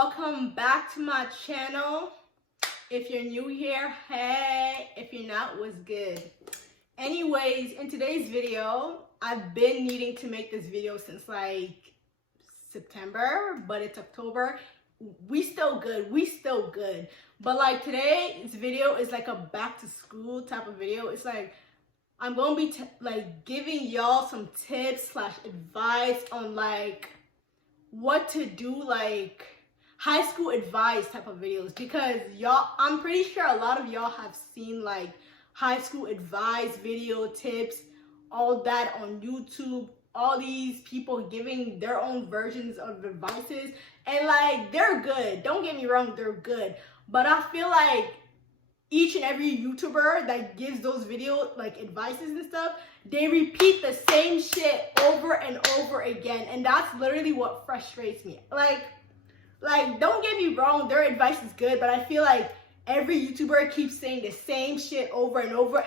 Welcome back to my channel. If you're new here, hey. If you're not, what's good? Anyways, in today's video, I've been needing to make this video since like September, but it's October. We still good. But like today's video is like a back to school type of video. It's like I'm gonna be giving y'all some tips / advice on like what to do, like high school advice type of videos, because y'all, I'm pretty sure a lot of y'all have seen like high school advice video tips, all that on YouTube, all these people giving their own versions of advices, and like they're good, don't get me wrong, they're good, but I feel like each and every YouTuber that gives those video like advices and stuff, they repeat the same shit over and over again, and that's literally what frustrates me. Like, don't get me wrong, their advice is good, but I feel like every YouTuber keeps saying the same shit over and over.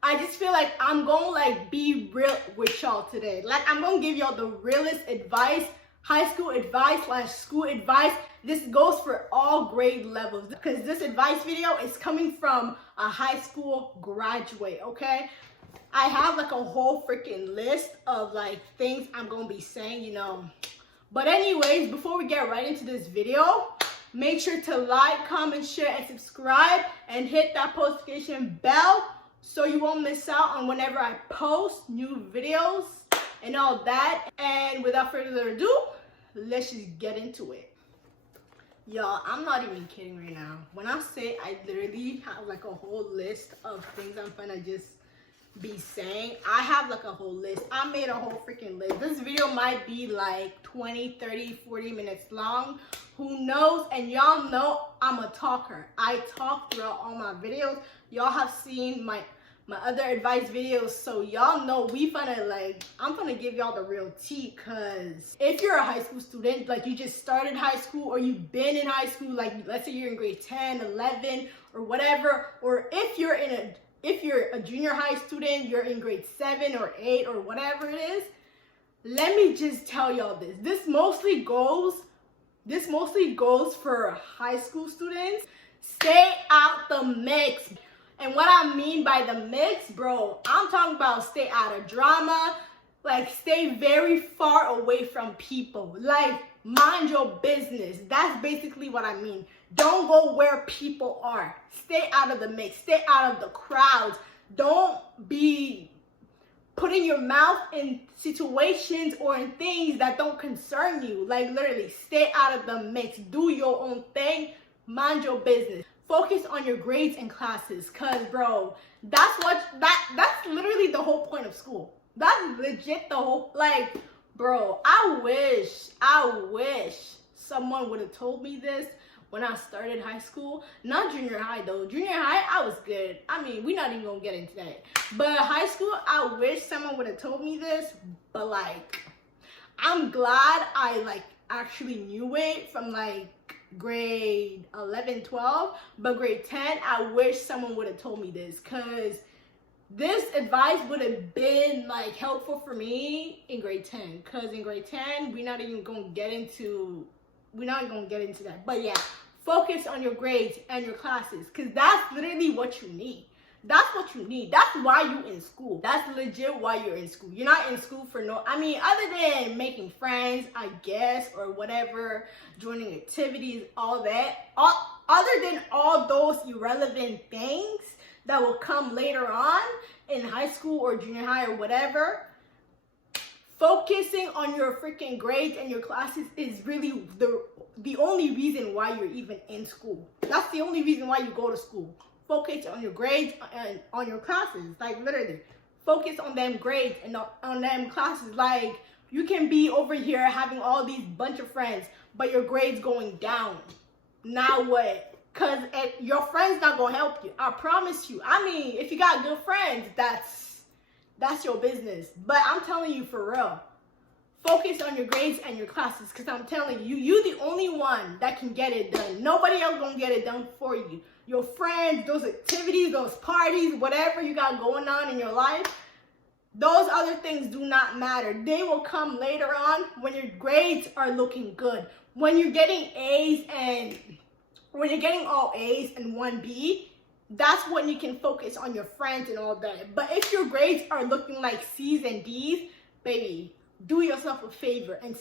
I just feel like I'm gonna like be real with y'all today. Like, I'm gonna give y'all the realest advice, high school advice / school advice. This goes for all grade levels, because this advice video is coming from a high school graduate, okay? I have like a whole freaking list of like things I'm gonna be saying, you know. But anyways, before we get right into this video, make sure to like, comment, share, and subscribe, and hit that notification bell so you won't miss out on whenever I post new videos and all that. And without further ado, let's just get into it. Y'all, I'm not even kidding right now. When I say I literally have like a whole list of things I'm gonna just be saying, I have like a whole list. I made a whole freaking list. This video might be like 20, 30, 40 minutes long. Who knows? And y'all know I'm a talker. I talk throughout all my videos. Y'all have seen my other advice videos, so y'all know I'm gonna give y'all the real tea. Because if you're a high school student, like you just started high school, or you've been in high school, like let's say you're in grade 10, 11, or whatever, or if you're a junior high student, you're in grade 7 or 8 or whatever it is, let me just tell y'all this. This mostly goes for high school students. Stay out the mix. And what I mean by the mix, bro, I'm talking about stay out of drama. Like, stay very far away from people. Like, mind your business. That's basically what I mean. Don't go where people are. Stay out of the mix. Stay out of the crowds. Don't be putting your mouth in situations or in things that don't concern you. Like, literally, stay out of the mix. Do your own thing. Mind your business. Focus on your grades and classes. Cause, bro, that's literally the whole point of school. That's legit the whole, like, bro, I wish someone would have told me this when I started high school. Not junior high though. Junior high, I was good. I mean, we're not even gonna get into that. But high school, I wish someone would have told me this. But like, I'm glad I like actually knew it from like grade 11, 12. But grade 10, I wish someone would have told me this, because this advice would have been like helpful for me in grade 10. Because in grade 10, we're not even gonna get into that. But yeah, focus on your grades and your classes, because that's literally what you need. That's what you need. That's why you're in school. That's legit why you're in school. You're not in school for other than making friends, I guess, or whatever, joining activities, all that. Other than all those irrelevant things that will come later on in high school or junior high or whatever, focusing on your freaking grades and your classes is really the only reason why you're even in school. That's the only reason why you go to school. Focus on your grades and on your classes. Like, literally, focus on them grades and on them classes. Like, you can be over here having all these bunch of friends, but your grades going down. Now what? Because your friends not gonna help you. I promise you. I mean, if you got good friends, that's your business. But I'm telling you for real, focus on your grades and your classes, because I'm telling you, you're the only one that can get it done. Nobody else gonna get it done for you. Your friends, those activities, those parties, whatever you got going on in your life, Those other things do not matter. They will come later on when your grades are looking good. When you're getting when you're getting all A's and 1B, that's when you can focus on your friends and all that. But if your grades are looking like C's and D's, baby, do yourself a favor and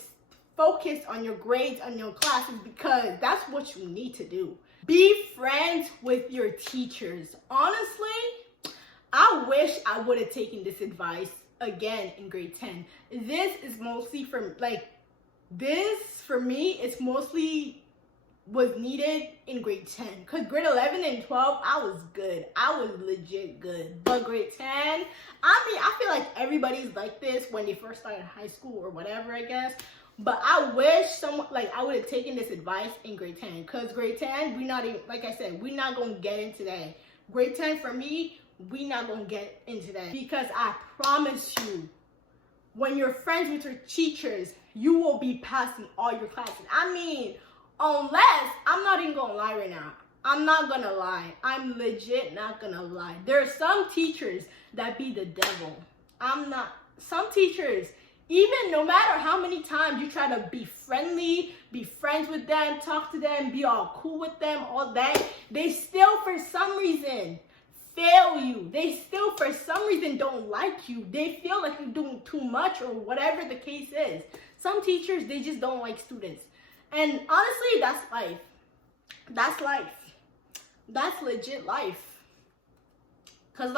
focus on your grades, on your classes, because that's what you need to do. Be friends with your teachers. Honestly, I wish I would have taken this advice again in grade 10. This is mostly for me, it's mostly was needed in grade 10. Because grade 11 and 12, I was good. I was legit good. But grade 10, I mean, I feel like everybody's like this when they first started high school or whatever, I guess. But I wish I would have taken this advice in grade 10. Because grade 10, we're not even, like I said, we're not going to get into that. Grade 10 for me, we're not going to get into that. Because I promise you, when you're friends with your teachers, you will be passing all your classes. I mean, unless, I'm not even going to lie right now. I'm not going to lie. I'm legit not going to lie. There are some teachers that be the devil. Some teachers, even no matter how many times you try to be friendly, be friends with them, talk to them, be all cool with them, all that, they still for some reason fail you. They still for some reason don't like you. They feel like you're doing too much or whatever the case is. Some teachers, they just don't like students. And honestly, that's life. That's life. That's legit life. Cause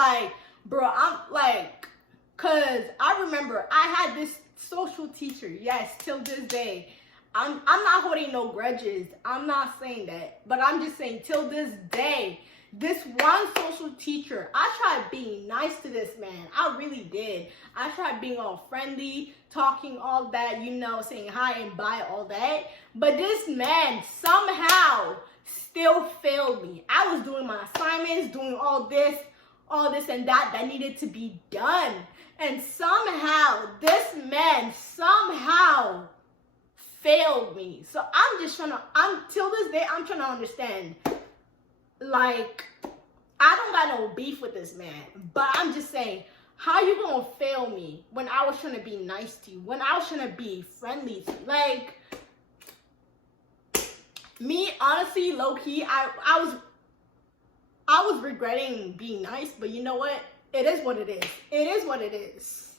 bro, cause I remember I had this social teacher, yes, till this day. I'm not holding no grudges. I'm not saying that. But I'm just saying till this day, this one social teacher, I tried being nice to this man. I really did. I tried being all friendly, talking all that, saying hi and bye, all that. But this man somehow still failed me. I was doing my assignments, doing all this and that needed to be done. And somehow, this man somehow failed me. So till this day, I'm trying to understand. I don't got no beef with this man, but I'm just saying, how you gonna fail me when I was trying to be nice to you, when I was trying to be friendly to you? Me, honestly, low-key, I was regretting being nice, but you know what? It is what it is. It is what it is.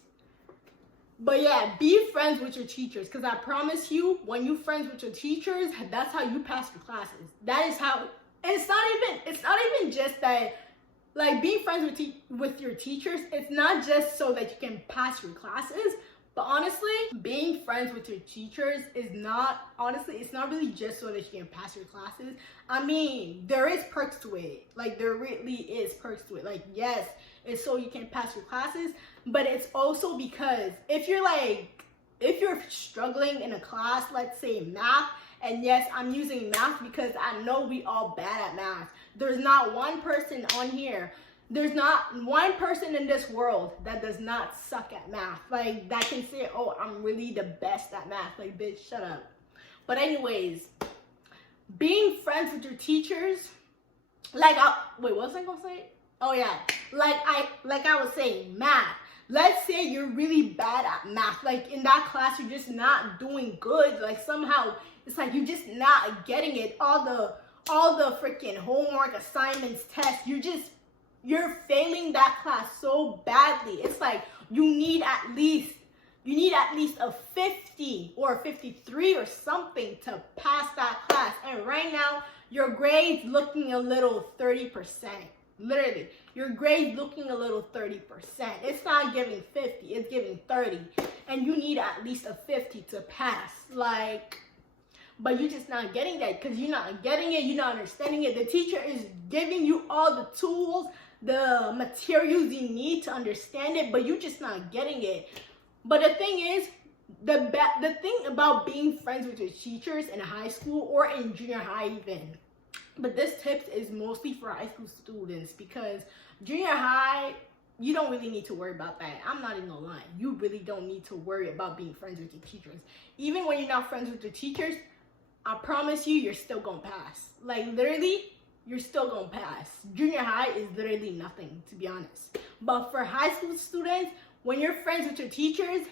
But yeah, be friends with your teachers, because I promise you, when you're friends with your teachers, that's how you pass your classes. That is how. And it's not even just that, being friends with your teachers, it's not just so that you can pass your classes, but honestly, being friends with your teachers it's not really just so that you can pass your classes. I mean, there is perks to it. There really is perks to it. Yes, it's so you can pass your classes, but it's also because if you're struggling in a class, let's say math, and yes, I'm using math because I know we all bad at math. There's not one person on here. There's not one person in this world that does not suck at math. That can say, oh, I'm really the best at math. Bitch, shut up. But anyways, being friends with your teachers, wait, what was I gonna say? Oh yeah, I was saying, math. Let's say you're really bad at math. In that class, you're just not doing good. Somehow, it's you're just not getting it. All the freaking homework, assignments, tests, you're failing that class so badly. It's you need at least a 50 or a 53 or something to pass that class. And right now, your grade's looking a little 30%. Literally, your grade's looking a little 30%. It's not giving 50, it's giving 30. And you need at least a 50 to pass. But you're just not getting that because you're not getting it, you're not understanding it. The teacher is giving you all the tools, the materials you need to understand it, but you're just not getting it. But the thing is, the thing about being friends with your teachers in high school or in junior high even, but this tip is mostly for high school students because junior high, you don't really need to worry about that. I'm not even gonna lie. You really don't need to worry about being friends with your teachers. Even when you're not friends with your teachers, I promise you're still gonna pass. Literally, you're still gonna pass. Junior high is literally nothing, to be honest. But for high school students, when you're friends with your teachers,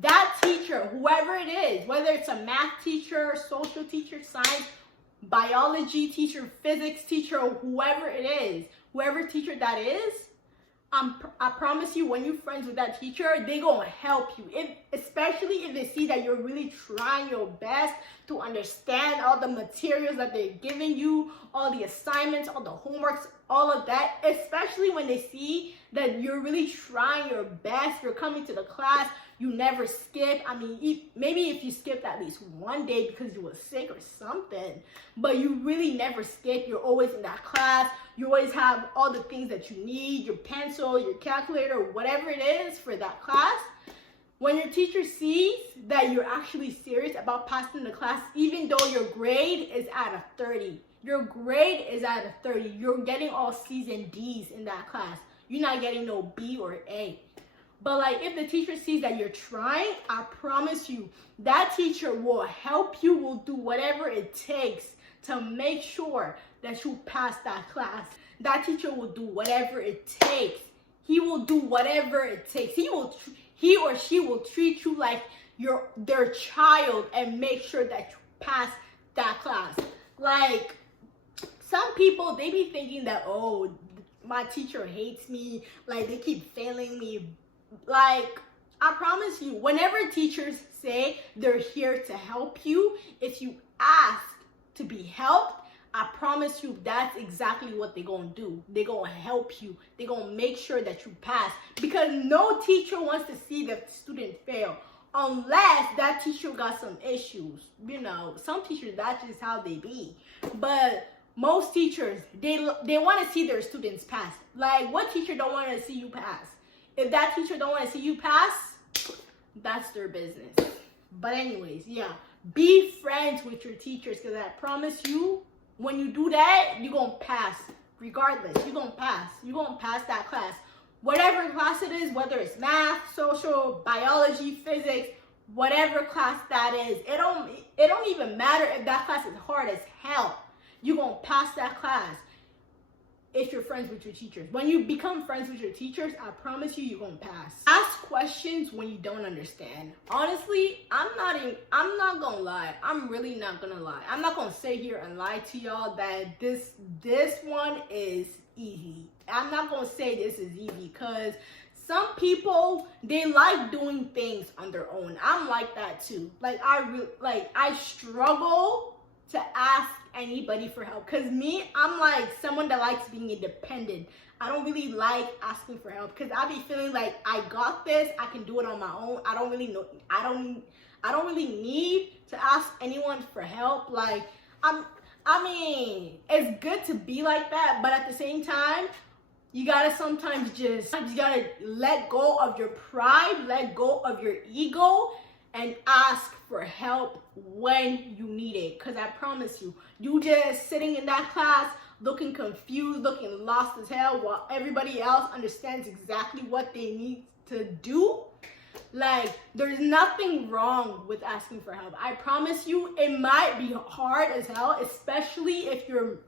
that teacher, whoever it is, whether it's a math teacher, social teacher, science, biology teacher, physics teacher, or whoever it is, whoever teacher that is, I promise you, when you're friends with that teacher, they gonna help you. Especially if they see that you're really trying your best to understand all the materials that they're giving you, all the assignments, all the homeworks, all of that. Especially when they see that you're really trying your best, you're coming to the class, you never skip. I mean, maybe if you skipped at least one day because you were sick or something, but you really never skip. You're always in that class. You always have all the things that you need, your pencil, your calculator, whatever it is for that class. When your teacher sees that you're actually serious about passing the class, even though your grade is at a 30, your grade is at a 30, you're getting all C's and D's in that class. You're not getting no B or A. But like, if the teacher sees that you're trying, I promise you, that teacher will help you, will do whatever it takes to make sure that you pass that class. That teacher will do whatever it takes. He will do whatever it takes. He or she will treat you like you're their child and make sure that you pass that class. Like, some people, they be thinking that, oh, my teacher hates me, like they keep failing me. Like, I promise you, whenever teachers say they're here to help you, if you ask to be helped, I promise you that's exactly what they're going to do. They're going to help you. They're going to make sure that you pass. Because no teacher wants to see the student fail unless that teacher got some issues. You know, some teachers, that's just how they be. But most teachers, they want to see their students pass. Like, what teacher don't want to see you pass? If that teacher don't want to see you pass, that's their business. But anyways, yeah, be friends with your teachers, because I promise you, when you do that, you're going to pass. Regardless, you're going to pass. You're going to pass that class. Whatever class it is, whether it's math, social, biology, physics, whatever class that is, it don't even matter if that class is hard as hell. You're going to pass that class. If you're friends with your teachers. When you become friends with your teachers, I promise you, you're going to pass. Ask questions when you don't understand. Honestly, I'm not going to lie. I'm really not going to lie. I'm not going to sit here and lie to y'all that this one is easy. I'm not going to say this is easy, because some people, they like doing things on their own. I'm like that too. Like, I struggle to ask anybody for help, because me, I'm like someone that likes being independent. I don't really like asking for help, because I be feeling like I got this, I can do it on my own. I don't really need to ask anyone for help. Like, I mean, it's good to be like that, but at the same time, you gotta sometimes you gotta let go of your pride, let go of your ego, and ask for help when you need it. Because I promise you, you just sitting in that class looking confused, looking lost as hell, while everybody else understands exactly what they need to do. Like, there's nothing wrong with asking for help. I promise you, it might be hard as hell, especially if you're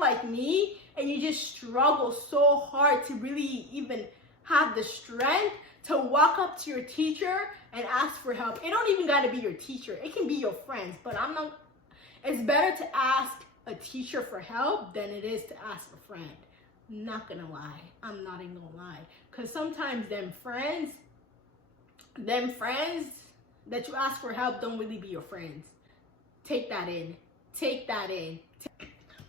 like me and you just struggle so hard to really even have the strength to walk up to your teacher and ask for help. It don't even got to be your teacher. It can be your friends. But it's better to ask a teacher for help than it is to ask a friend. Not gonna lie. I'm not even gonna lie. Because sometimes them friends that you ask for help don't really be your friends. Take that in.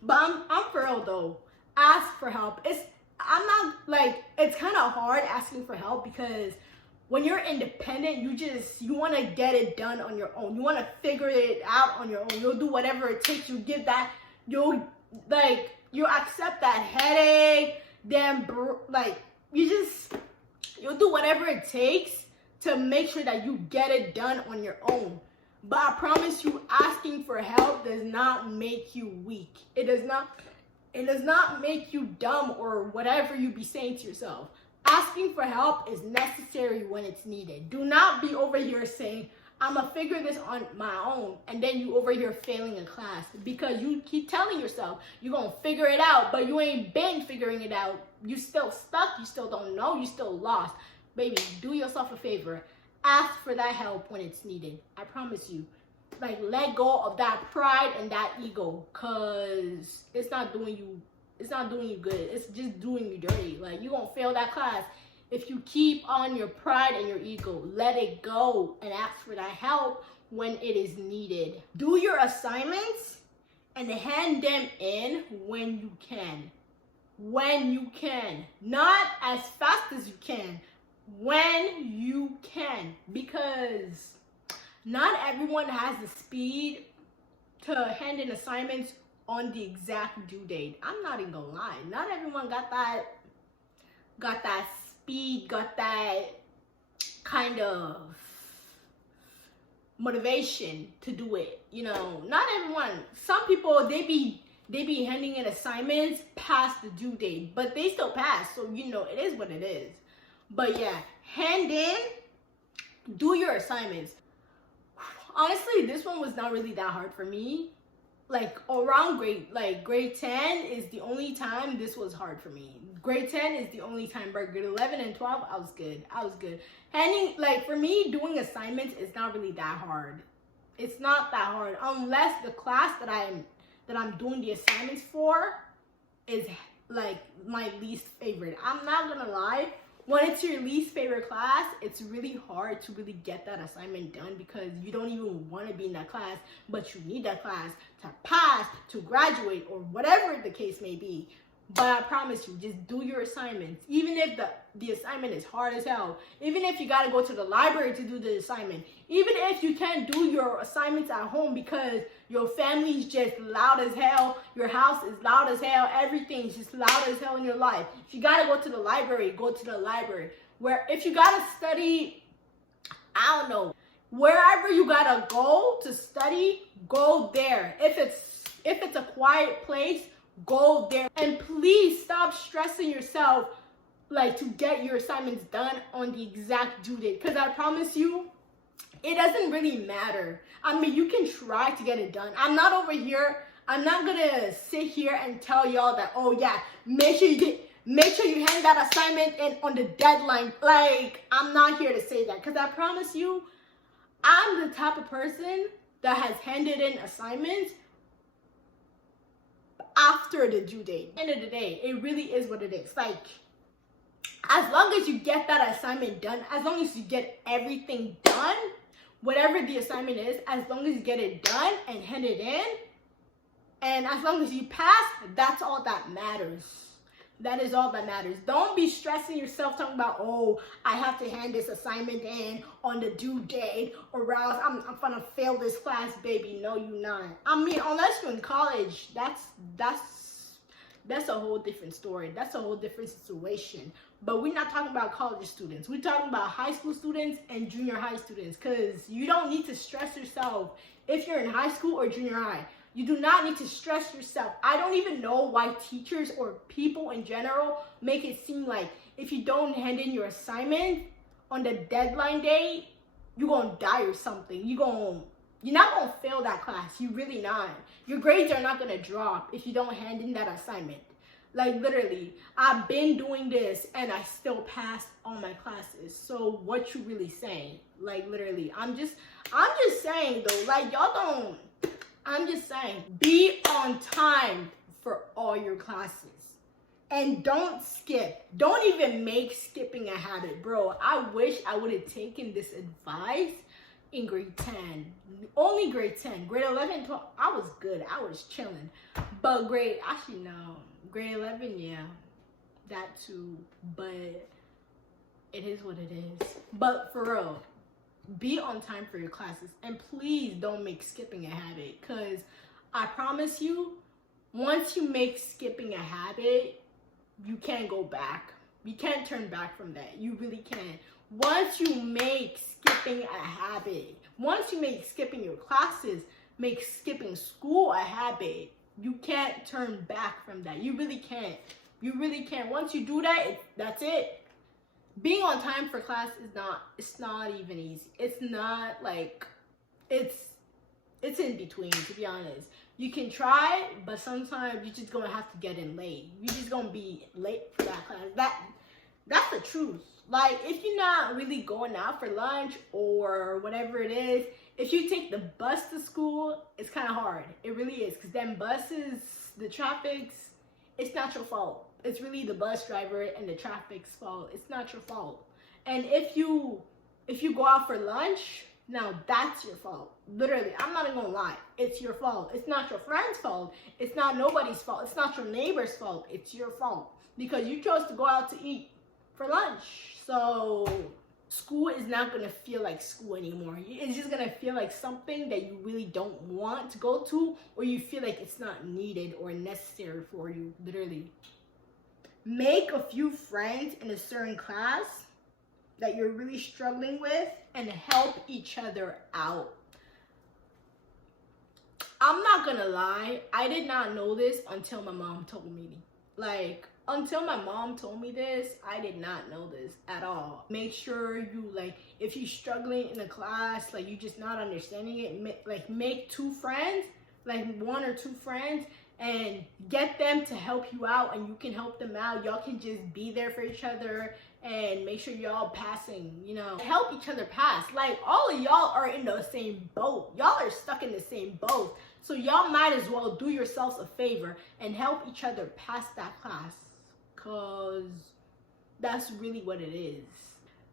But I'm for real though. Ask for help. It's kind of hard asking for help, because when you're independent, you want to get it done on your own. You want to figure it out on your own. You'll do whatever it takes. You'll accept that headache. Then you'll do whatever it takes to make sure that you get it done on your own. But I promise you, asking for help does not make you weak. It does not make you dumb or whatever you be saying to yourself. Asking for help is necessary when it's needed. Do not be over here saying, I'm going to figure this on my own, and then you over here failing in class, because you keep telling yourself you're going to figure it out, but you ain't been figuring it out. You still stuck. You still don't know. You still lost. baby, do yourself a favor. Ask for that help when it's needed. I promise you. Like, let go of that pride and that ego, cause it's not doing you good. It's just doing you dirty. Like, you're gonna fail that class if you keep on your pride and your ego. Let it go and ask for that help when it is needed. Do your assignments and hand them in when you can. When you can. Not as fast as you can. When you can. Because not everyone has the speed to hand in assignments on the exact due date. I'm not even gonna lie. Not everyone got that speed, got that kind of motivation to do it. You know, not everyone. Some people, they be handing in assignments past the due date, but they still pass. So, you know, it is what it is. But yeah, hand in, do your assignments. Honestly, this one was not really that hard for me. Like, around grade 10 is the only time this was hard for me. Grade 10 is the only time, but grade 11 and 12, I was good. Handing, like, for me, doing assignments is not really that hard. It's not that hard, unless the class that I'm doing the assignments for is, like, my least favorite. I'm not gonna lie. When it's your least favorite class, it's really hard to really get that assignment done because you don't even want to be in that class, but you need that class to pass, to graduate, or whatever the case may be. But I promise you, just do your assignments. Even if the assignment is hard as hell, even if you got to go to the library to do the assignment, even if you can't do your assignments at home because your family's just loud as hell, your house is loud as hell, everything's just loud as hell in your life. If you got to go to the library, go to the library. Where if you got to study, I don't know, wherever you got to go to study, go there. If it's a quiet place, go there. And please stop stressing yourself like to get your assignments done on the exact due date, because I promise you it doesn't really matter. I mean, you can try to get it done. I'm not gonna sit here and tell y'all that, oh yeah, make sure you hand that assignment in on the deadline. Like, I'm not here to say that, because I promise you I'm the type of person that has handed in assignments after the due date. At the end of the day, it really is what it is. Like, as long as you get that assignment done, as long as you get everything done, whatever the assignment is, as long as you get it done and hand it in, and as long as you pass, that's all that matters. That is all that matters. Don't be stressing yourself talking about, oh, I have to hand this assignment in on the due date or else I'm gonna fail this class, baby. No, you're not. I mean, unless you're in college, that's a whole different story. That's a whole different situation. But we're not talking about college students. We're talking about high school students and junior high students, because you don't need to stress yourself if you're in high school or junior high. You do not need to stress yourself. I don't even know why teachers or people in general make it seem like if you don't hand in your assignment on the deadline day, you're going to die or something. You're not going to fail that class. You're really not. Your grades are not going to drop if you don't hand in that assignment. Like, literally, I've been doing this and I still passed all my classes. So what you really saying? Like, literally, I'm just saying though, like, y'all don't, I'm just saying, be on time for all your classes. And don't skip. Don't even make skipping a habit. Bro, I wish I would have taken this advice in grade 10. Only grade 10. Grade 11 and 12, I was good. I was chilling. But grade 11, yeah, that too. But it is what it is. But for real, be on time for your classes, and please don't make skipping a habit, because I promise you, once you make skipping a habit, you can't go back. You can't turn back from that. You really can't. Once you make skipping a habit, once you make skipping your classes, make skipping school a habit, you can't turn back from that. You really can't. You really can't. Once you do that, that's it. Being on time for class it's not even easy. It's not like, it's in between, to be honest. You can try, but sometimes you're just gonna have to get in late. You're just gonna be late for that class. That's the truth. Like, if you're not really going out for lunch or whatever it is, if you take the bus to school, it's kind of hard. It really is, because them buses, the traffic's, it's not your fault. It's really the bus driver and the traffic's fault. It's not your fault. And if you go out for lunch, now that's your fault. Literally, I'm not even gonna lie. It's your fault. It's not your friend's fault. It's not nobody's fault. It's not your neighbor's fault. It's your fault, because you chose to go out to eat for lunch. So school is not gonna feel like school anymore. It's just gonna feel like something that you really don't want to go to, or you feel like it's not needed or necessary for you. Literally, make a few friends in a certain class that you're really struggling with and help each other out. I'm not gonna lie, I did not know this until my mom told me. Like, until my mom told me this, I did not know this at all. Make sure you, like, if you're struggling in a class, like, you're just not understanding it, make two friends, like 1 or 2 friends, and get them to help you out, and you can help them out. Y'all can just be there for each other and make sure y'all passing, you know, help each other pass. Like, all of y'all are in the same boat. Y'all are stuck in the same boat. So y'all might as well do yourselves a favor and help each other pass that class, because that's really what it is.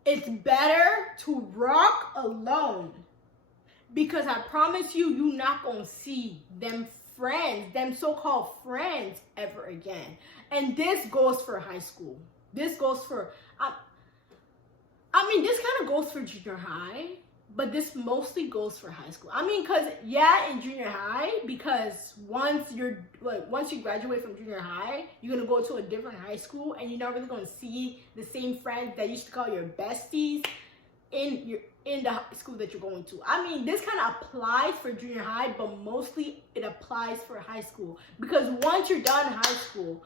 It's better to rock alone, because I promise you, you're not gonna see them friends, them so-called friends, ever again. And this goes for high school. This goes for, I mean, this kind of goes for junior high, but this mostly goes for high school. I mean, because, yeah, in junior high, because once you graduate from junior high, you're going to go to a different high school, and you're not really going to see the same friends that you used to call your besties in the high school that you're going to. I mean, this kind of applies for junior high, but mostly it applies for high school. Because once you're done high school,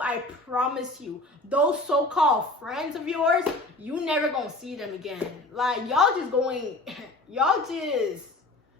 I promise you, those so-called friends of yours, you never gonna see them again. Like, y'all just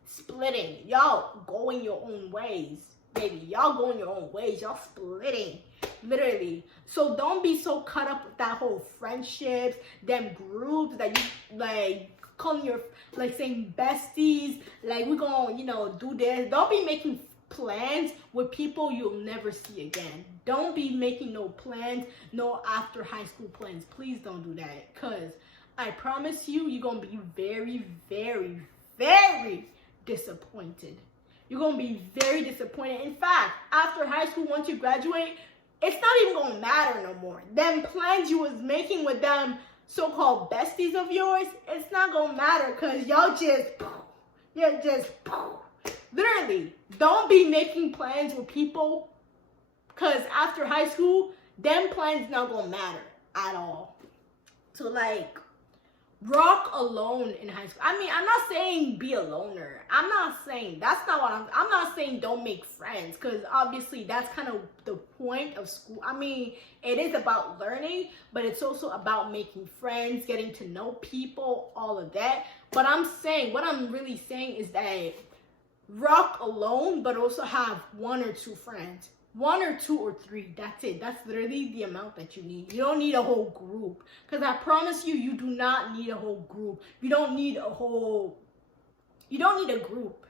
splitting. Y'all going your own ways, baby. Y'all going your own ways. Y'all splitting. Literally. So don't be so caught up with that whole friendships, them groups that you, like, calling your, like, saying besties, like, we're gonna, you know, do this. Don't be making plans with people you'll never see again. Don't be making no plans, no after high school plans. Please don't do that, because I promise you, you're gonna be very, very, very disappointed. You're gonna be very disappointed. In fact, after high school, once you graduate, it's not even gonna matter no more. Them plans you was making with them so-called besties of yours, it's not gonna matter, because you're just literally, don't be making plans with people, because after high school, them plans not gonna matter at all. So, like, rock alone in high school. I mean, I'm not saying be a loner. I'm not saying, that's not what I'm not saying don't make friends, because obviously that's kind of the point of school. I mean, it is about learning, but it's also about making friends, getting to know people, all of that. But what I'm really saying is that rock alone, but also have 1 or 2 friends. 1 or 2 or 3, that's it. That's literally the amount that you need. You don't need a whole group, because I promise you, you do not need a whole group. You don't need a group.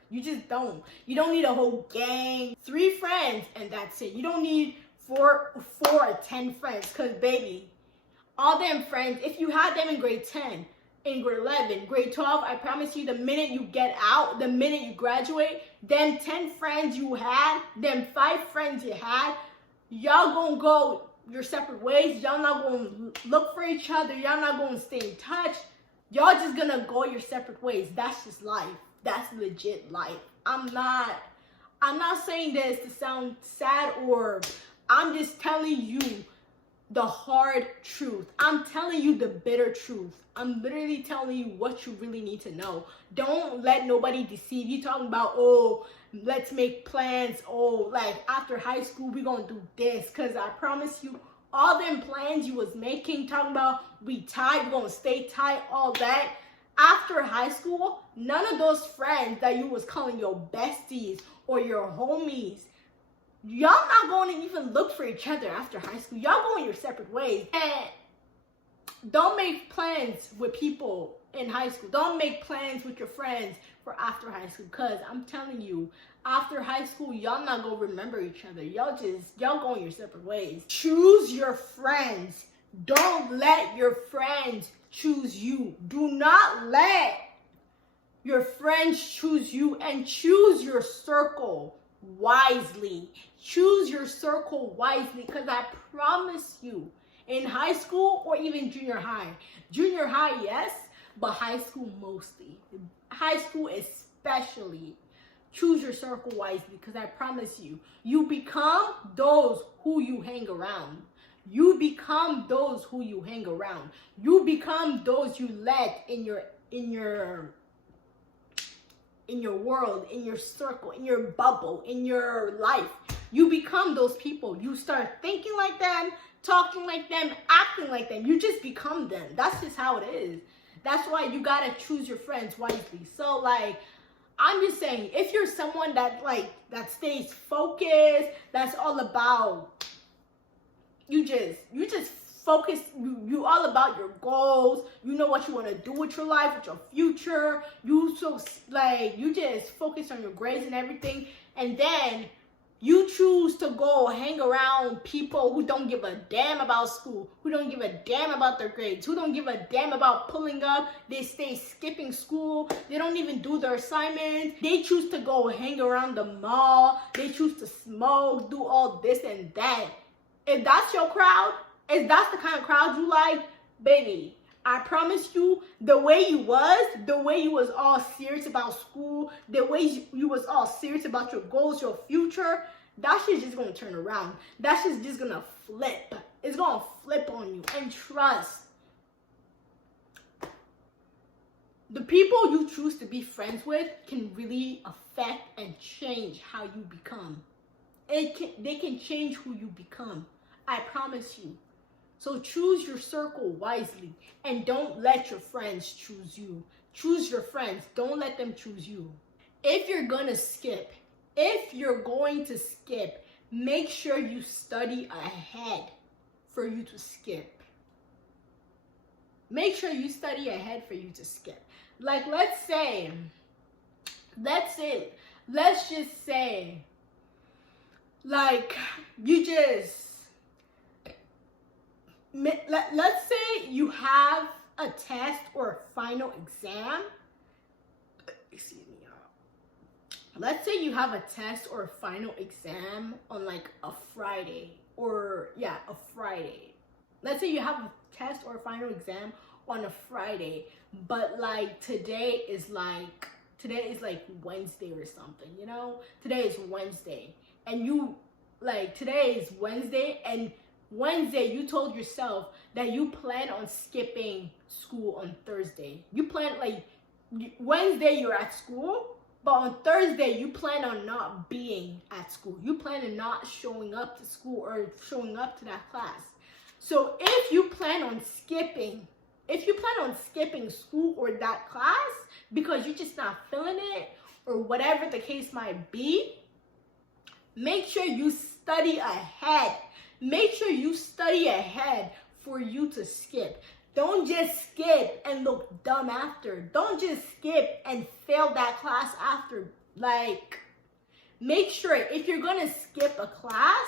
You just don't. You don't need a whole gang. 3 friends, and that's it. You don't need 4 or 10 friends, because, baby, all them friends, if you had them in grade 10, in grade 11, grade 12, I promise you, the minute you get out, the minute you graduate, them 10 friends you had, them 5 friends you had, y'all gonna go your separate ways. Y'all not gonna look for each other. Y'all not gonna stay in touch. Y'all just gonna go your separate ways. That's just life. That's legit life. I'm not saying this to sound sad, or I'm just telling you the hard truth. I'm telling you the bitter truth. I'm literally telling you what you really need to know. Don't let nobody deceive you talking about, oh, let's make plans. Oh, like after high school, we're going to do this. Because I promise you, all them plans you was making, talking about we tight, we're going to stay tight, all that. After high school, none of those friends that you was calling your besties or your homies, y'all not going to even look for each other after high school. Y'all going your separate ways. And don't make plans with people in high school. Don't make plans with your friends for after high school, because I'm telling you, after high school, y'all not gonna remember each other. Y'all going your separate ways. Choose your friends. Don't let your friends choose you. Do not let your friends choose you, and choose your circle wisely. Choose your circle wisely, because I promise you, in high school or even junior high, yes, but high school mostly, high school especially, choose your circle wisely, because I promise you, you become those who you hang around. You become those who you hang around. You become those you let in your world, in your circle, in your bubble, in your life. You become those people. You start thinking like them, talking like them, acting like them. You just become them. That's just how it is. That's why you gotta choose your friends wisely. So like, I'm just saying, if you're someone that stays focused, that's all about, you just focus, you all about your goals, you know what you want to do with your life, with your future, you just focus on your grades and everything, and then you choose to go hang around people who don't give a damn about school, who don't give a damn about their grades, who don't give a damn about pulling up, they stay skipping school, they don't even do their assignments, they choose to go hang around the mall, they choose to smoke, do all this and that. If that's your crowd, if that's the kind of crowd you like, baby, I promise you, the way you was all serious about school, the way you was all serious about your goals, your future, that shit's just gonna turn around. That shit's just gonna flip. It's gonna flip on you. And trust, the people you choose to be friends with can really affect and change how you become. They can change who you become. I promise you. So choose your circle wisely, and don't let your friends choose you. Choose your friends. Don't let them choose you. If you're going to skip, make sure you study ahead for you to skip. Make sure you study ahead for you to skip. Like, let's just say, like, let's say you have a test or a final exam. Excuse me, y'all. Let's say you have a test or a final exam on like a Friday, a Friday. Let's say you have a test or a final exam on a Friday, but like today is like Wednesday or something, you know? Today is Wednesday, and today is Wednesday, and Wednesday, you told yourself that you plan on skipping school on Thursday. You plan, Wednesday you're at school, but on Thursday you plan on not being at school. You plan on not showing up to school or showing up to that class. So if you plan on skipping school or that class because you're just not feeling it or whatever the case might be, make sure you study ahead. Make sure you study ahead for you to skip. Don't just skip and look dumb after. Don't just skip and fail that class after. Like, make sure if you're going to skip a class,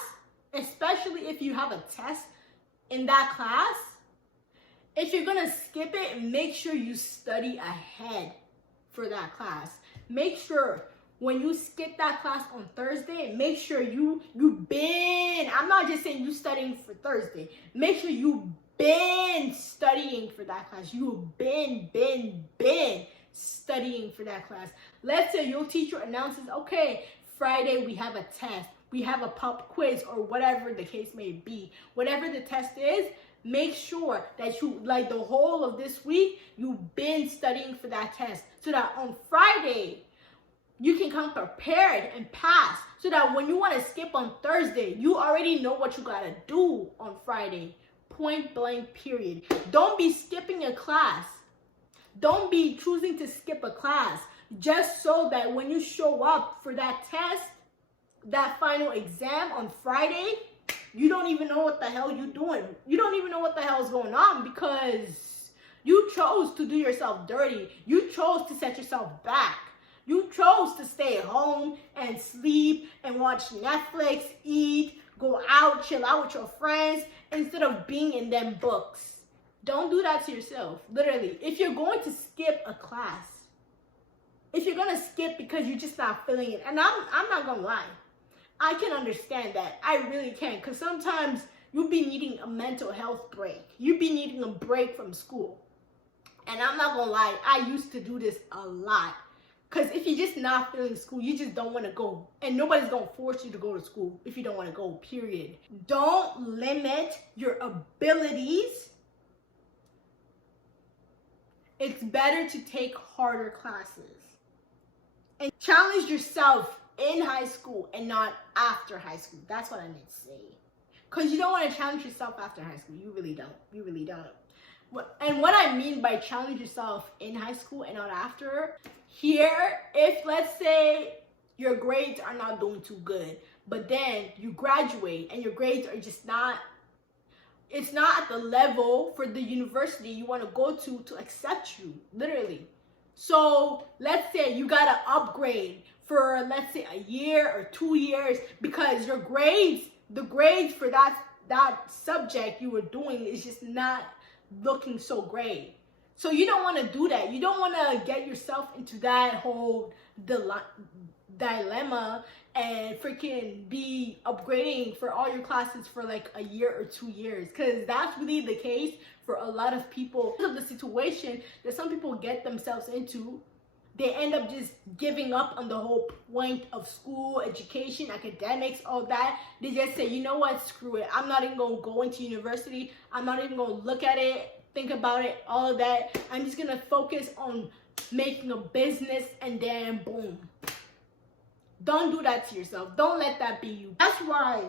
especially if you have a test in that class, if you're going to skip it, make sure you study ahead for that class. Make sure when you skip that class on Thursday, make sure I'm not just saying you studying for Thursday. Make sure you been studying for that class. You been studying for that class. Let's say your teacher announces, okay, Friday we have a test. We have a pop quiz or whatever the case may be. Whatever the test is, make sure that you, like the whole of this week, you've been studying for that test so that on Friday, you can come prepared and pass so that when you want to skip on Thursday, you already know what you got to do on Friday. Point blank, period. Don't be skipping a class. Don't be choosing to skip a class just so that when you show up for that test, that final exam on Friday, you don't even know what the hell you're doing. You don't even know what the hell is going on because you chose to do yourself dirty. You chose to set yourself back. You chose to stay at home and sleep and watch Netflix, eat, go out, chill out with your friends instead of being in them books. Don't do that to yourself. Literally, if you're going to skip a class, if you're going to skip because you're just not feeling it, and I'm not going to lie, I can understand that. I really can, because sometimes you'll be needing a mental health break. You'll be needing a break from school. And I'm not going to lie, I used to do this a lot. Because if you're just not feeling school, you just don't want to go. And nobody's going to force you to go to school if you don't want to go, period. Don't limit your abilities. It's better to take harder classes. And challenge yourself in high school and not after high school. That's what I meant to say. Because you don't want to challenge yourself after high school. You really don't. You really don't. And what I mean by challenge yourself in high school and not after, here, if let's say your grades are not doing too good, but then you graduate and your grades are just not, it's not at the level for the university you want to go to accept you, literally. So let's say you got to upgrade for, let's say, a year or 2 years because your grades, the grades for that subject you were doing is just not looking so great. So you don't want to do that. You don't want to get yourself into that whole dilemma and freaking be upgrading for all your classes for like a year or 2 years, because that's really the case for a lot of people. Because of the situation that some people get themselves into, they end up just giving up on the whole point of school, education, academics, all that. They just say, you know what, screw it. I'm not even going to go into university. I'm not even going to look at it, think about it, all of that. I'm just going to focus on making a business, and then boom. Don't do that to yourself. Don't let that be you. That's why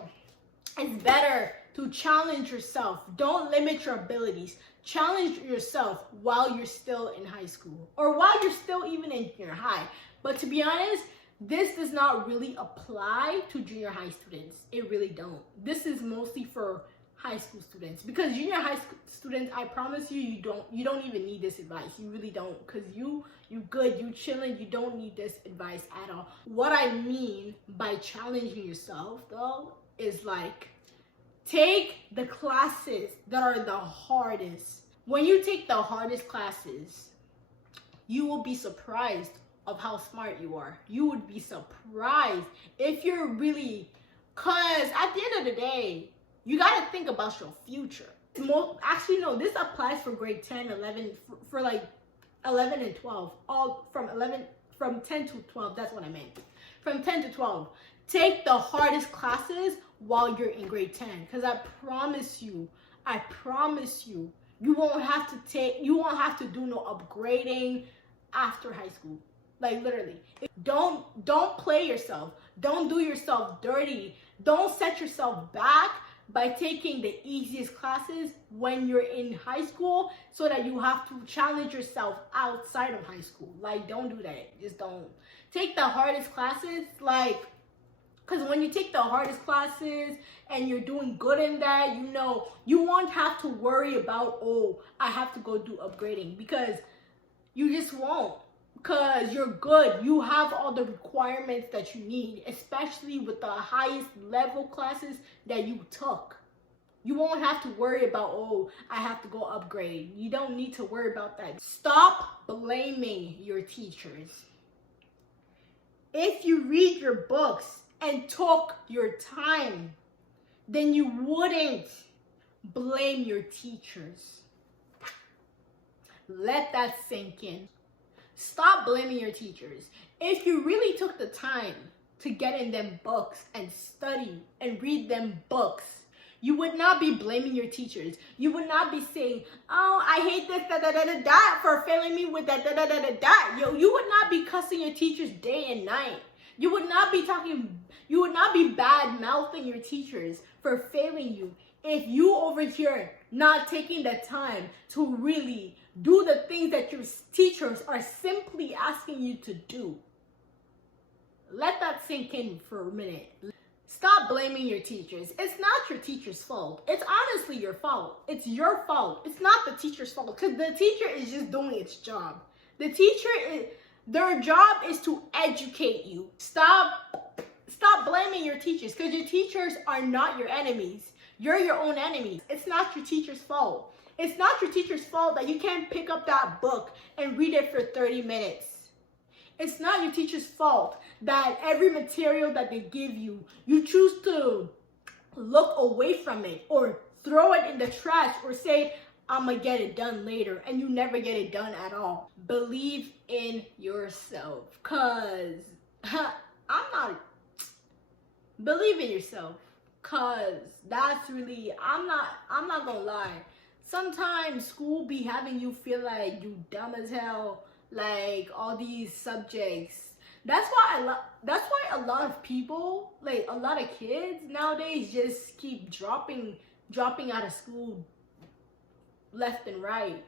it's better to challenge yourself. Don't limit your abilities. Challenge yourself while you're still in high school or while you're still even in junior high. But to be honest, this does not really apply to junior high students. It really don't. This is mostly for high school students, because junior high school students, I promise you, you don't even need this advice. You really don't, because you good, you chilling, you don't need this advice at all. What I mean by challenging yourself though is like, take the classes that are the hardest. When you take the hardest classes, you will be surprised of how smart you are. You would be surprised if you're really, because at the end of the day, you got to think about your future. Actually, no, this applies for grade 10, 11, for like 11 and 12. All from 10 to 12, that's what I meant. From 10 to 12. Take the hardest classes while you're in grade 10. Because I promise you, you won't have to do no upgrading after high school. Like literally. Don't play yourself. Don't do yourself dirty. Don't set yourself back by taking the easiest classes when you're in high school, so that you have to challenge yourself outside of high school. Like, don't do that. Just don't. Take the hardest classes, like, because when you take the hardest classes and you're doing good in that, you know, you won't have to worry about, oh, I have to go do upgrading, because you just won't. Because you're good. You have all the requirements that you need, especially with the highest level classes that you took. You won't have to worry about, oh, I have to go upgrade. You don't need to worry about that. Stop blaming your teachers. If you read your books and took your time, then you wouldn't blame your teachers. Let that sink in. Stop blaming your teachers. If you really took the time to get in them books and study and read them books, you would not be blaming your teachers. You would not be saying, oh, I hate this, for failing me with that, Yo, you would not be cussing your teachers day and night. You would not be bad mouthing your teachers for failing you. If you over here not taking the time to really do the things that your teachers are simply asking you to do. Let that sink in for a minute. Stop blaming your teachers. It's not your teacher's fault. It's honestly your fault. It's your fault. It's not the teacher's fault, because the teacher is just doing its job. Their job is to educate you. Stop blaming your teachers, because your teachers are not your enemies. You're your own enemy. It's not your teacher's fault. It's not your teacher's fault that you can't pick up that book and read it for 30 minutes. It's not your teacher's fault that every material that they give you, you choose to look away from it or throw it in the trash or say, I'm gonna get it done later, and you never get it done at all. Believe in yourself, cause believe in yourself, cause that's really, I'm not gonna lie. Sometimes school be having you feel like you dumb as hell, like all these subjects. That's why a lot of people, like a lot of kids nowadays, just keep dropping out of school left and right.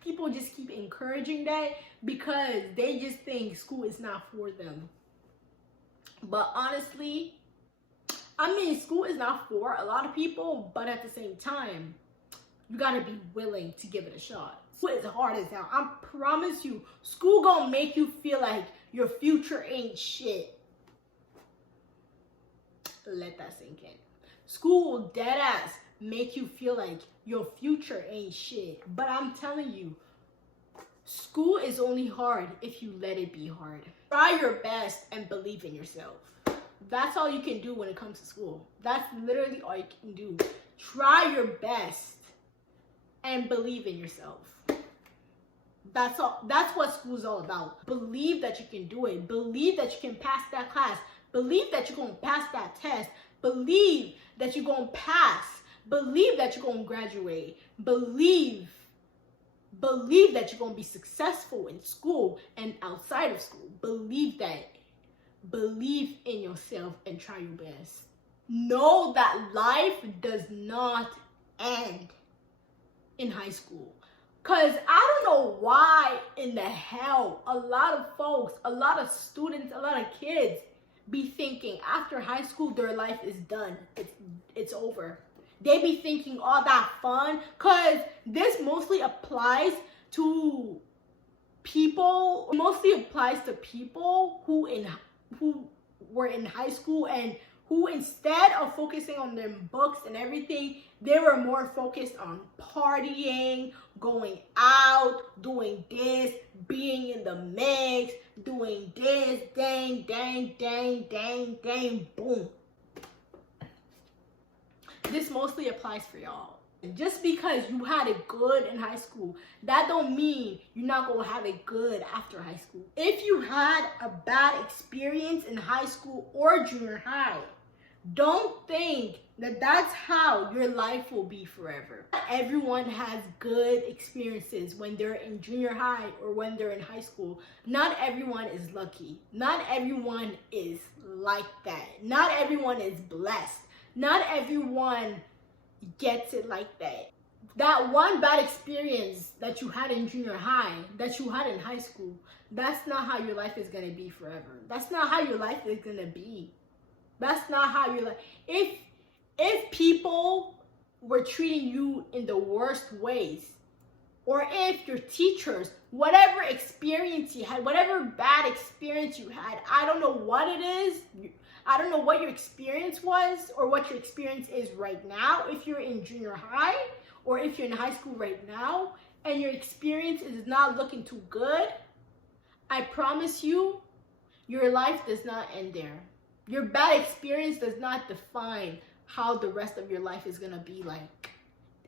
People just keep encouraging that because they just think school is not for them. But honestly, I mean, school is not for a lot of people, but at the same time, you gotta be willing to give it a shot. School is hard as hell. I promise you, school gonna make you feel like your future ain't shit. Let that sink in. School will dead ass make you feel like your future ain't shit. But I'm telling you, school is only hard if you let it be hard. Try your best and believe in yourself. That's all you can do when it comes to school. That's literally all you can do. Try your best and believe in yourself. That's all. That's what school's all about. Believe that you can do it. Believe that you can pass that class. Believe that you're going to pass that test. Believe that you're going to pass. Believe that you're going to graduate. Believe that you're going to be successful in school and outside of school. Believe that. Believe in yourself and try your best. Know that life does not end in high school. Because I don't know why in the hell a lot of folks, a lot of students, a lot of kids be thinking after high school their life is done. It's over. They be thinking all that fun, because this mostly applies to people, who were in high school and who, instead of focusing on their books and everything, they were more focused on partying, going out, doing this, being in the mix, doing this, dang, boom. This mostly applies for y'all. Just because you had it good in high school, that don't mean you're not gonna have it good after high school. If you had a bad experience in high school or junior high, don't think that that's how your life will be forever. Not everyone has good experiences when they're in junior high or when they're in high school. Not everyone is lucky. Not everyone is like that. Not everyone is blessed. Not everyone gets it like that. That one bad experience that you had in junior high, that you had in high school, that's not how your life is gonna be forever. That's not how your life is gonna be. That's not how your life. If people were treating you in the worst ways, or if your teachers, whatever experience you had, whatever bad experience you had, I don't know what it is. I don't know what your experience was or what your experience is right now. If you're in junior high or if you're in high school right now and your experience is not looking too good, I promise you, your life does not end there. Your bad experience does not define how the rest of your life is going to be like.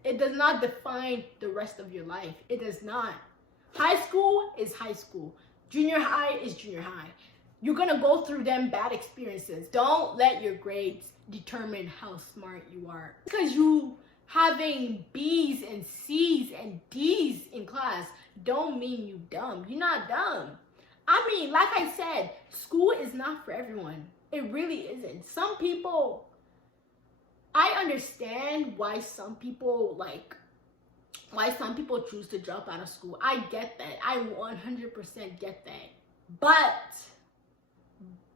It does not define the rest of your life. It does not. High school is high school. Junior high is junior high. You're going to go through them bad experiences. Don't let your grades determine how smart you are. Because you having B's and C's and D's in class don't mean you dumb. You're not dumb. I mean, like I said, school is not for everyone. It really isn't. Some people, I understand why some people choose to drop out of school. I get that. I 100% get that.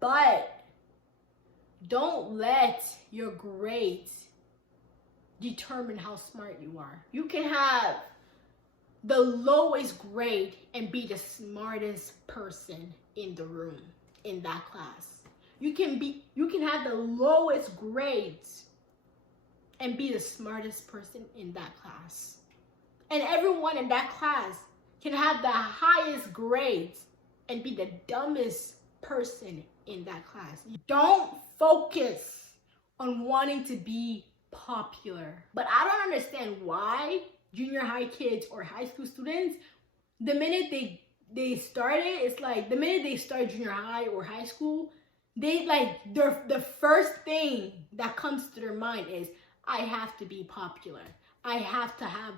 But Don't let your grades determine how smart you are. You can have the lowest grade and be the smartest person in the room, in that class. You can have the lowest grades and be the smartest person in that class. And everyone in that class can have the highest grades and be the dumbest person in that class. Don't focus on wanting to be popular. But I don't understand why junior high kids or high school students, the minute they started, it's like the minute they start junior high or high school, they like the first thing that comes to their mind is, I have to be popular. I have to have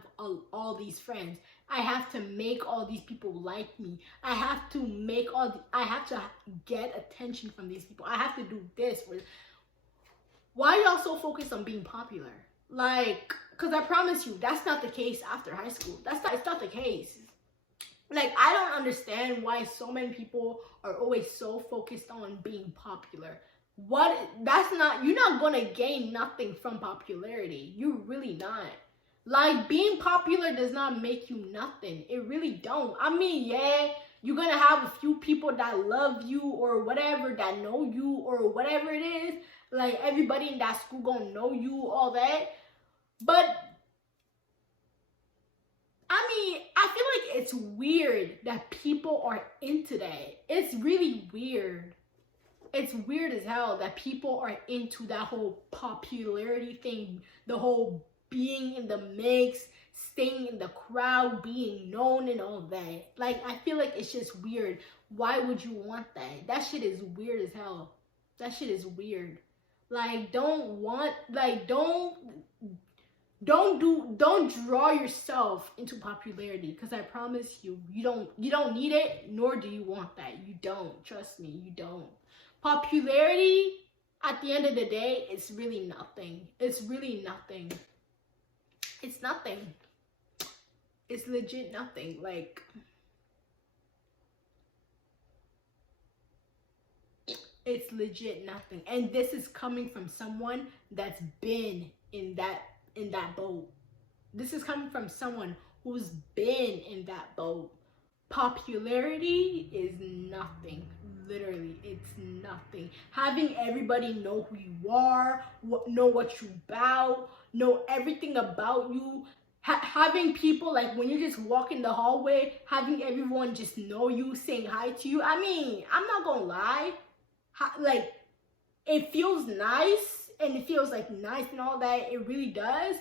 all these friends. I have to make all these people like me. I have to get attention from these people. I have to do this. Why y'all so focused on being popular? Like, because I promise you, that's not the case after high school. It's not the case. Like, I don't understand why so many people are always so focused on being popular. You're not gonna gain nothing from popularity. You really not. Like, being popular does not make you nothing. It really don't. I mean, yeah, you're gonna have a few people that love you or whatever, that know you or whatever it is. Like, everybody in that school gonna know you, all that. But I mean, I feel like it's weird that people are into that. It's really weird. It's weird as hell that people are into that whole popularity thing, the whole being in the mix, staying in the crowd, being known and all that. Like, I feel like it's just weird. Why would you want that? That shit is weird as hell. That shit is weird. Like, don't draw yourself into popularity, because I promise you, you don't need it, nor do you want that. You don't. Trust me, you don't. Popularity, at the end of the day, it's really nothing. It's really nothing. It's nothing. It's legit nothing. Like, it's legit nothing. And this is coming from someone that's been in that boat. This is coming from someone who's been in that boat. Popularity is nothing. Literally, it's nothing. Having everybody know who you are, know what you about, know everything about you. Having people, like, when you just walk in the hallway, having everyone just know you, saying hi to you. I mean, I'm not gonna lie. Like, it feels nice, and it feels like nice and all that. It really does.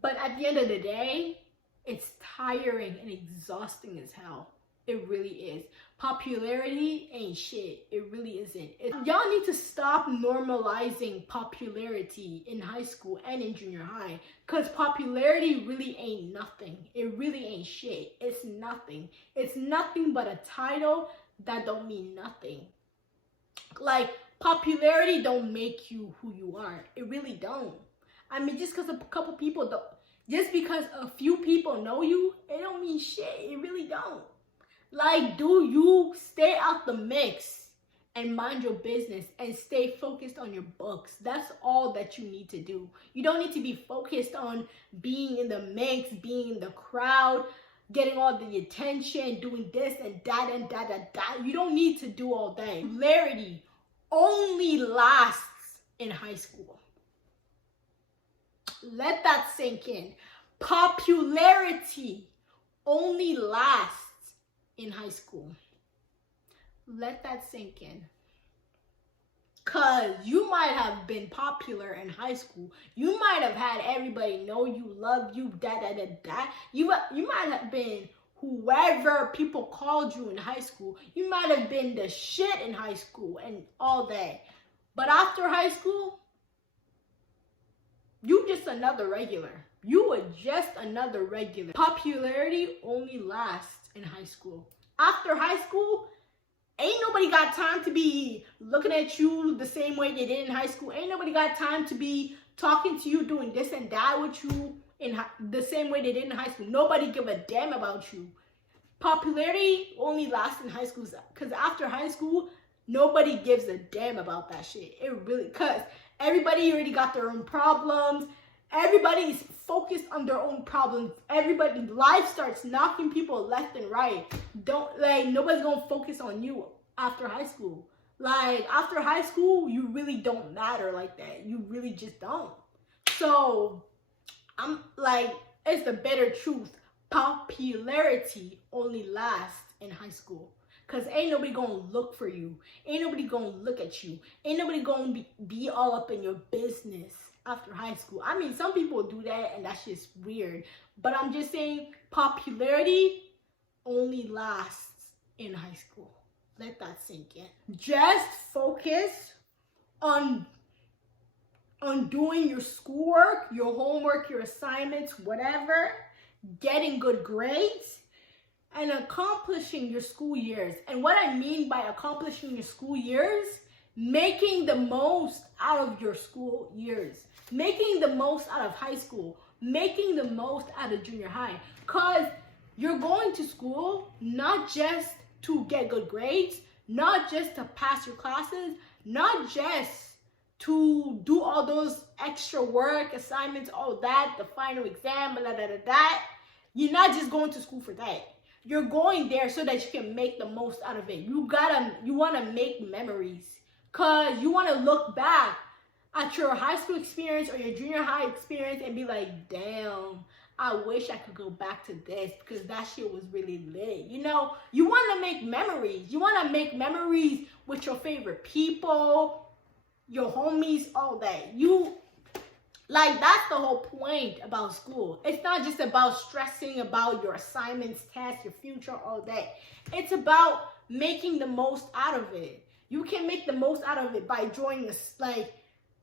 But at the end of the day, it's tiring and exhausting as hell. It really is. Popularity ain't shit. It really isn't. Y'all need to stop normalizing popularity in high school and in junior high, because popularity really ain't nothing. It really ain't shit. It's nothing. It's nothing but a title that don't mean nothing. Like, popularity don't make you who you are. It really don't. I mean, just because a few people know you, it don't mean shit. It really don't. Like, do you stay out the mix and mind your business and stay focused on your books? That's all that you need to do. You don't need to be focused on being in the mix, being in the crowd, getting all the attention, doing this and that and that. You don't need to do all that. Popularity only lasts in high school. Let that sink in. Popularity only lasts in high school. Let that sink in. Cause you might have been popular in high school. You might have had everybody know you, love you, You might have been whoever people called you in high school. You might have been the shit in high school and all that. But after high school, you just another regular. You were just another regular. Popularity only lasts in high school. After high school, ain't nobody got time to be looking at you the same way they did in high school. Ain't nobody got time to be talking to you, doing this and that with you in the same way they did in high school. Nobody give a damn about you. Popularity only lasts in high school, because after high school, Nobody gives a damn about that shit. It really, cause everybody already got their own problems. Everybody's focused on their own problems. Everybody, life starts knocking people left and right. Nobody's gonna focus on you after high school. Like, after high school, you really don't matter like that. You really just don't. So, I'm like, it's the bitter truth. Popularity only lasts in high school. Because ain't nobody gonna look for you. Ain't nobody gonna look at you. Ain't nobody gonna be all up in your business after high school. I mean, some people do that and that's just weird. But I'm just saying, popularity only lasts in high school. Let that sink in. Just focus on doing your schoolwork, your homework, your assignments, whatever, getting good grades, and accomplishing your school years. And what I mean by accomplishing your school years, making the most out of your school years, making the most out of high school, making the most out of junior high. Because you're going to school not just to get good grades, not just to pass your classes, not just to do all those extra work, assignments, all that, the final exam, blah, blah, blah, blah. You're not just going to school for that. You're going there so that you can make the most out of it. You want to make memories. Because you want to look back at your high school experience or your junior high experience and be like, damn, I wish I could go back to this because that shit was really lit. You know, you want to make memories. You want to make memories with your favorite people, your homies, all that. That's the whole point about school. It's not just about stressing about your assignments, tests, your future, all that. It's about making the most out of it. You can make the most out of it by joining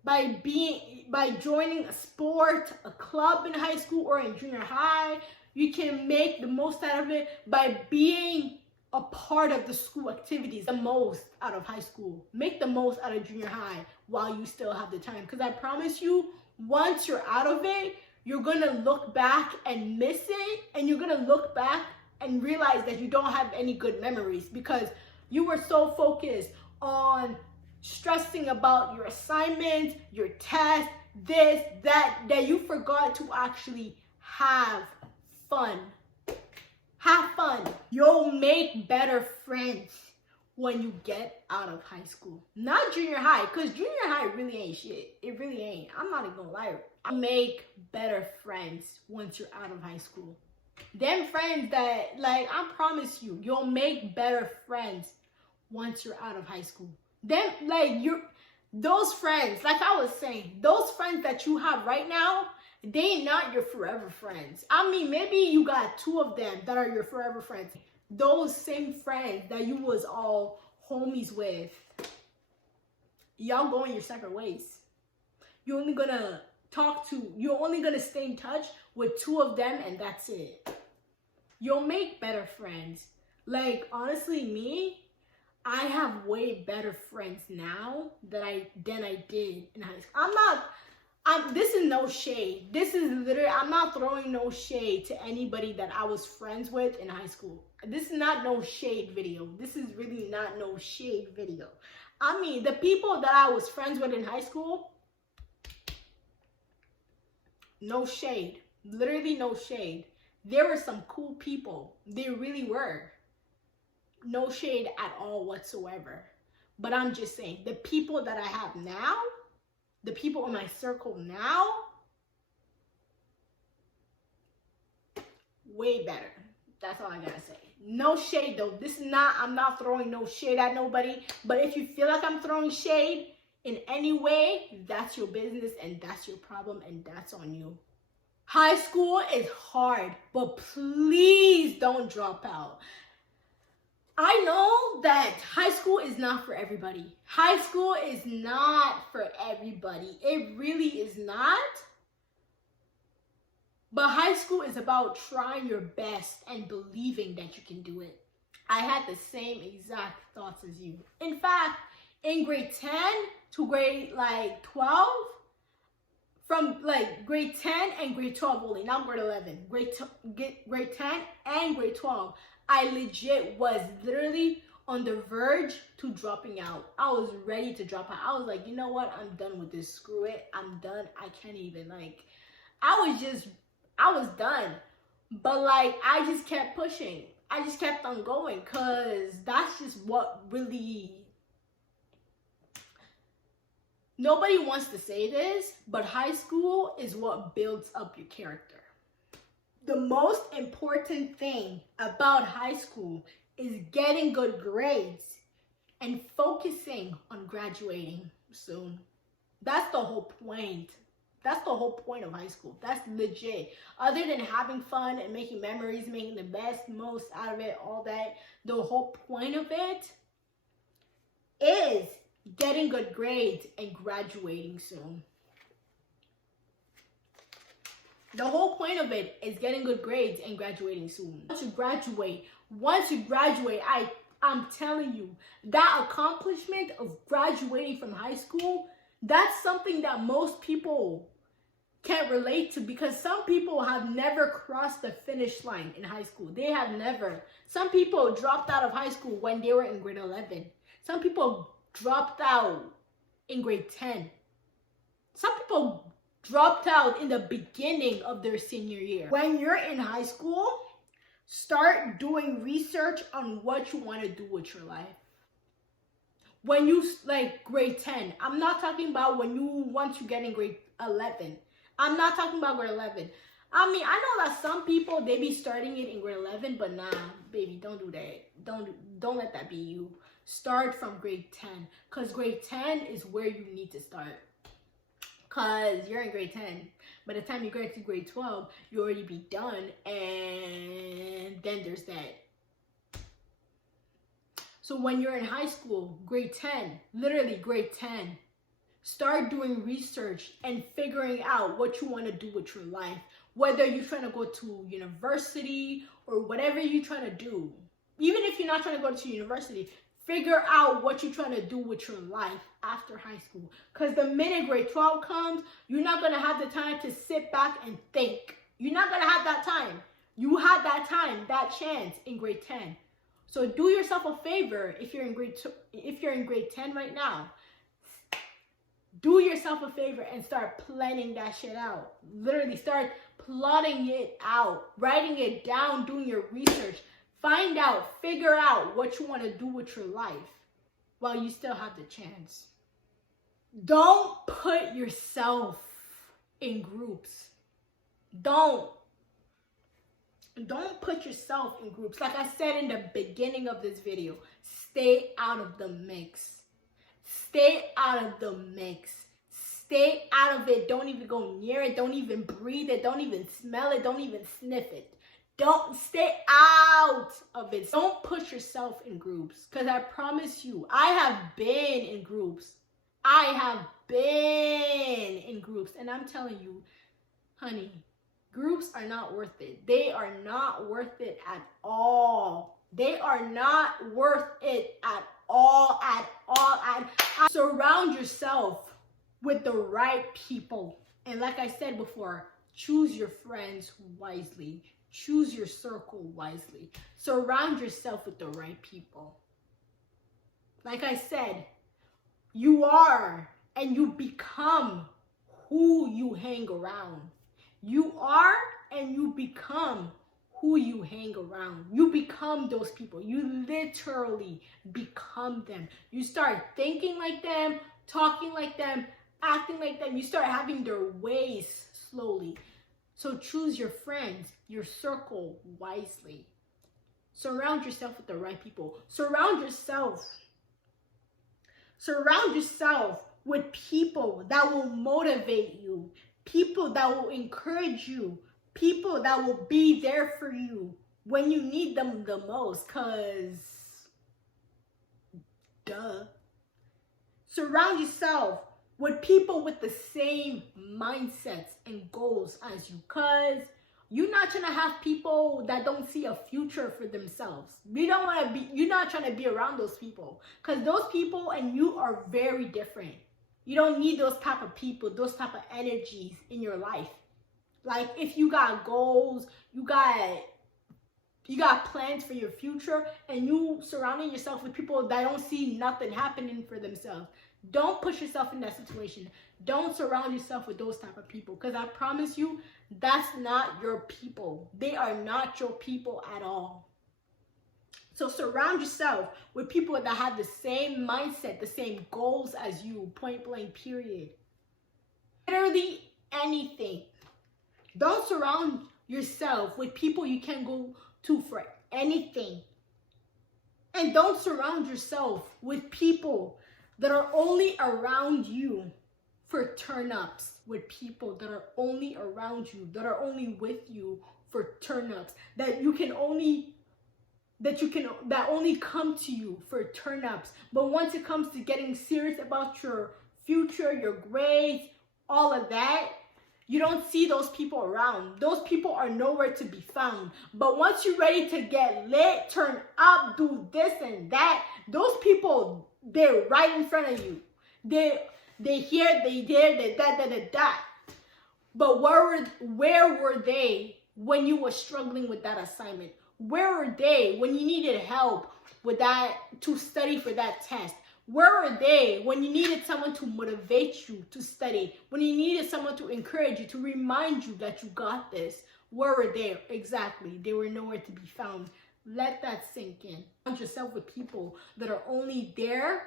by joining a sport, a club in high school or in junior high. You can make the most out of it by being a part of the school activities. The most out of high school. Make the most out of junior high while you still have the time. Because I promise you, once you're out of it, you're going to look back and miss it. And you're going to look back and realize that you don't have any good memories because you were so focused on stressing about your assignments, your tests, this, that you forgot to actually have fun. Have fun. You'll make better friends when you get out of high school. Not junior high, because junior high really ain't shit. It really ain't. I'm not even gonna lie. Make better friends once you're out of high school. Them friends that, I promise you, you'll make better friends once you're out of high school. Those friends, like I was saying, those friends that you have right now, they ain't not your forever friends. I mean, maybe you got 2 of them that are your forever friends. Those same friends that you was all homies with, y'all going your separate ways. You're only gonna stay in touch with 2 of them and that's it. You'll make better friends. Honestly, me, I have way better friends now than I did in high school. This is no shade. This is literally, I'm not throwing no shade to anybody that I was friends with in high school. This is not no shade video. This is really not no shade video. I mean, the people that I was friends with in high school, no shade. Literally no shade. There were some cool people. They really were. No shade at all whatsoever. But I'm just saying, the people that I have now, the people in my circle now, way better. That's all I gotta say. No shade though. I'm not throwing no shade at nobody. But if you feel like I'm throwing shade in any way, that's your business and that's your problem and that's on you. High school is hard, but please don't drop out. I know that high school is not for everybody. High school is not for everybody. It really is not. But high school is about trying your best and believing that you can do it. I had the same exact thoughts as you. In fact, in grade 10 to grade 12, from grade 10 and grade 12 only, not grade 11, grade 10 and grade 12, I legit was literally on the verge to dropping out. I was ready to drop out. I was like, you know what? I'm done with this. Screw it. I'm done. I can't even, like, I was done. But like, I just kept pushing. I just kept on going, because that's just what really, nobody wants to say this, but high school is what builds up your character. The most important thing about high school is getting good grades and focusing on graduating soon. That's the whole point. That's the whole point of high school. That's legit. Other than having fun and making memories, making the best, most out of it, all that, the whole point of it is getting good grades and graduating soon. The whole point of it is getting good grades and graduating soon. Once you graduate, I'm telling you, that accomplishment of graduating from high school, that's something that most people can't relate to, because some people have never crossed the finish line in high school. They have never. Some people dropped out of high school when they were in grade 11. Some people dropped out in grade 10. Some people dropped out in the beginning of their senior year. When you're in high school, start doing research on what you want to do with your life. When you, like, grade 10, I'm not talking about once you get in grade 11. I'm not talking about grade 11. I mean, I know that some people, they be starting it in grade 11, but nah, baby, don't do that. Don't let that be you. Start from grade 10, because grade 10 is where you need to start. Because you're in grade 10. By the time you get to grade 12, you already be done, and then there's that. So when you're in high school, grade 10, literally grade 10, start doing research and figuring out what you want to do with your life. Whether you're trying to go to university or whatever you're trying to do. Even if you're not trying to go to university, figure out what you're trying to do with your life after high school. Because the minute grade 12 comes, you're not going to have the time to sit back and think. You're not going to have that time. You had that time, that chance in grade 10. So do yourself a favor if you're in grade 10 right now. Do yourself a favor and start planning that shit out. Literally start plotting it out, writing it down, doing your research. Find out, figure out what you want to do with your life while you still have the chance. Don't put yourself in groups. Don't put yourself in groups. Like I said in the beginning of this video, stay out of the mix. Stay out of the mix. Stay out of it. Don't even go near it. Don't even breathe it. Don't even smell it. Don't even sniff it. Don't stay out of it. Don't push yourself in groups. Because I promise you, I have been in groups. I have been in groups. And I'm telling you, honey, groups are not worth it. They are not worth it at all. They are not worth it at all. Surround yourself with the right people. And like I said before, choose your friends wisely. Choose your circle wisely. Surround yourself with the right people. Like I said, you are and you become who you hang around. You are and you become who you hang around. You become those people. You literally become them. You start thinking like them, talking like them, acting like them. You start having their ways slowly. So choose your friends, your circle wisely. Surround yourself with the right people. Surround yourself with people that will motivate you, people that will encourage you, people that will be there for you when you need them the most, because duh. Surround yourself with people with the same mindsets and goals as you, because you're not trying to have people that don't see a future for themselves. You're not trying to be around those people, because those people and you are very different. You don't need those type of people, those type of energies in your life. Like, if you got goals, you got You got plans for your future, and you surrounding yourself with people that don't see nothing happening for themselves. Don't push yourself in that situation. Don't surround yourself with those type of people, because I promise you, that's not your people. They are not your people at all. So surround yourself with people that have the same mindset, the same goals as you, point blank, period. Literally anything. Don't surround yourself with people you can go to for anything. And don't surround yourself with people that are only around you for turn-ups, with people that are only around you, that are only with you for turn-ups, that only come to you for turn-ups. But once it comes to getting serious about your future, your grades, all of that, you don't see those people around. Those people are nowhere to be found. But once you're ready to get lit, turn up, do this and that, those people, they're right in front of you. They here, they there, they that. But where were they when you were struggling with that assignment? Where were they when you needed help with that, to study for that test? Where were they when you needed someone to motivate you to study? When you needed someone to encourage you, to remind you that you got this? Where were they? Exactly. They were nowhere to be found. Let that sink in. Surround yourself with people that are only there,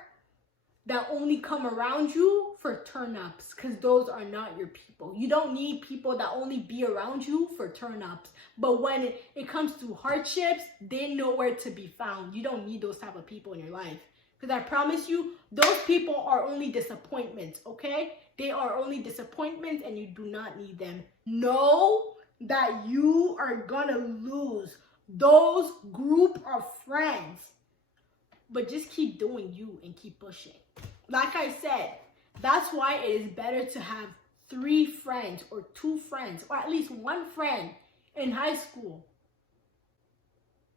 that only come around you for turn-ups, because those are not your people. You don't need people that only be around you for turn-ups. But when it comes to hardships, they're nowhere to be found. You don't need those type of people in your life. Because I promise you, those people are only disappointments, okay? They are only disappointments, and you do not need them. Know that you are gonna lose those group of friends. But just keep doing you and keep pushing. Like I said, that's why it is better to have 3 friends or 2 friends, or at least 1 friend in high school,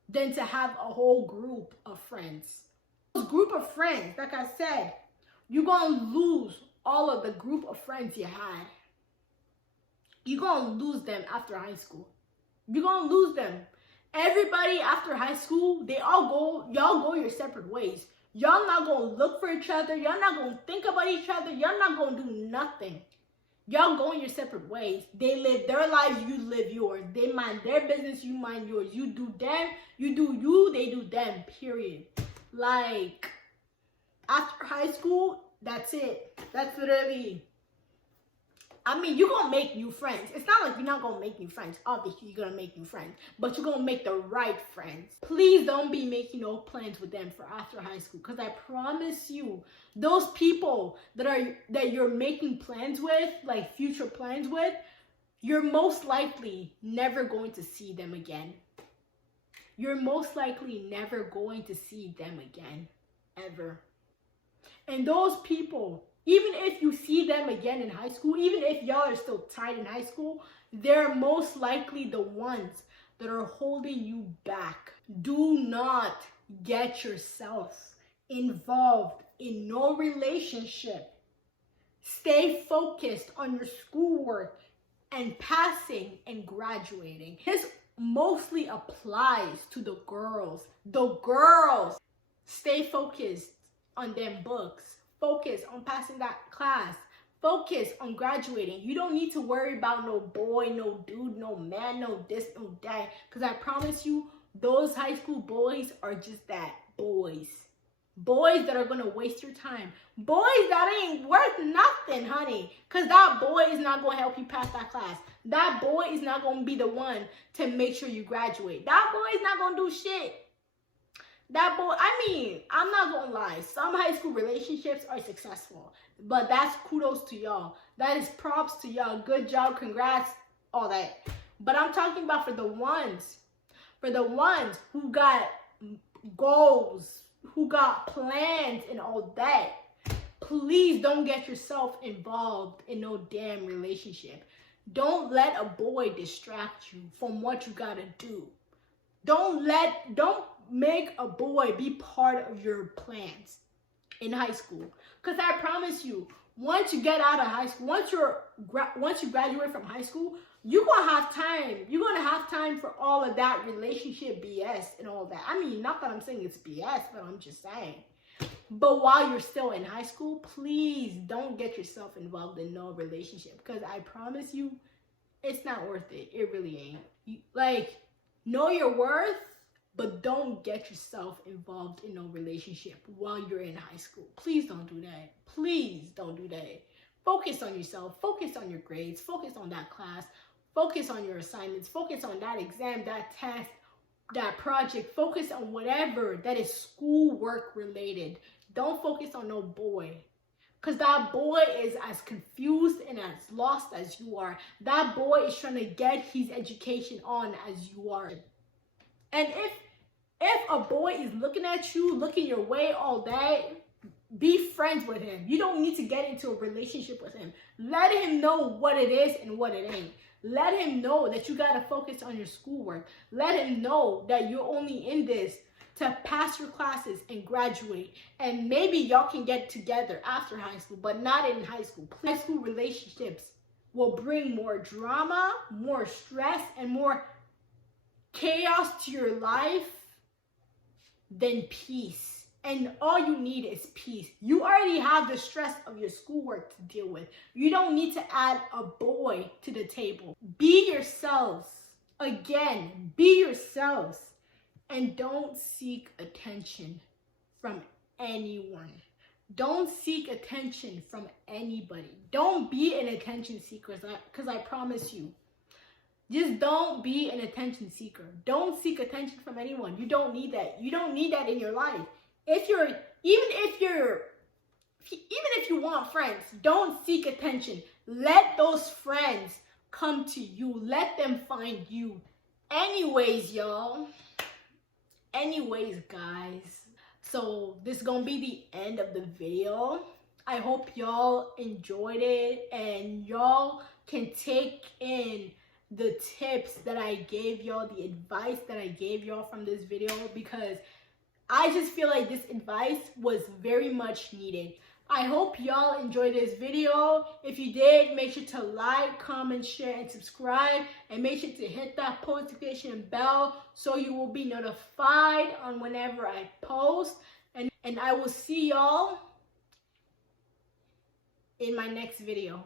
than to have a whole group of friends. Those group of friends, like I said, you're going to lose all of the group of friends you had. You're going to lose them after high school. You're going to lose them. Everybody after high school, y'all go your separate ways. Y'all not going to look for each other. Y'all not going to think about each other. Y'all not going to do nothing. Y'all going your separate ways. They live their lives, you live yours. They mind their business, you mind yours. You do them, you do you, they do them, period. Like, after high school, that's it. That's literally, I mean, you're going to make new friends. It's not like you're not going to make new friends. Obviously, you're going to make new friends. But you're going to make the right friends. Please don't be making no plans with them for after high school. Because I promise you, those people that you're making plans with, like future plans with, you're most likely never going to see them again. You're most likely never going to see them again. Ever. And those people, even if you see them again in high school, even if y'all are still tied in high school, they're most likely the ones that are holding you back. Do not get yourself involved in no relationship. Stay focused on your schoolwork and passing and graduating. This mostly applies to the girls. The girls, stay focused on them books. Focus on passing that class. Focus on graduating. You don't need to worry about no boy, no dude, no man, no this, no that. Because I promise you, those high school boys are just that, boys. Boys that are going to waste your time. Boys that ain't worth nothing, honey. Because that boy is not going to help you pass that class. That boy is not going to be the one to make sure you graduate. That boy is not going to do shit. That boy, I mean, I'm not going to lie. Some high school relationships are successful. But that's kudos to y'all. That is props to y'all. Good job, congrats, all that. But I'm talking about for the ones who got goals, who got plans and all that. Please don't get yourself involved in no damn relationship. Don't let a boy distract you from what you gotta do. Don't make a boy be part of your plans in high school. Because I promise you, once you get out of high school, once you graduate from high school, you're gonna have time. You're gonna have time for all of that relationship BS and all that. I mean, not that I'm saying it's BS, but I'm just saying. But while you're still in high school, please don't get yourself involved in no relationship, because I promise you, it's not worth it. It really ain't. Like, know your worth, but don't get yourself involved in no relationship while you're in high school. Please don't do that. Please don't do that. Focus on yourself. Focus on your grades. Focus on that class. Focus on your assignments. Focus on that exam, that test, that project. Focus on whatever that is schoolwork related. Don't focus on no boy, because that boy is as confused and as lost as you are. That boy is trying to get his education on as you are. And if a boy is looking at you, looking your way all day, be friends with him. You don't need to get into a relationship with him. Let him know what it is and what it ain't. Let him know that you got to focus on your schoolwork. Let him know that you're only in this to pass your classes and graduate. And maybe y'all can get together after high school, but not in high school. High school relationships will bring more drama, more stress, and more chaos to your life than peace. And all you need is peace. You already have the stress of your schoolwork to deal with. You don't need to add a boy to the table. Be yourselves. Again, be yourselves. And don't seek attention from anyone. Don't seek attention from anybody. Don't be an attention seeker, because I promise you, just don't be an attention seeker. Don't seek attention from anyone. You don't need that. You don't need that in your life. Even if you want friends, don't seek attention. Let those friends come to you. Let them find you. Anyways, y'all. Anyways, guys. So this is gonna be the end of the video. I hope y'all enjoyed it and y'all can take in the tips that I gave y'all, the advice that I gave y'all from this video, because I just feel like this advice was very much needed. I hope y'all enjoyed this video. If you did, make sure to like, comment, share, and subscribe. And make sure to hit that post notification bell so you will be notified on whenever I post. And I will see y'all in my next video.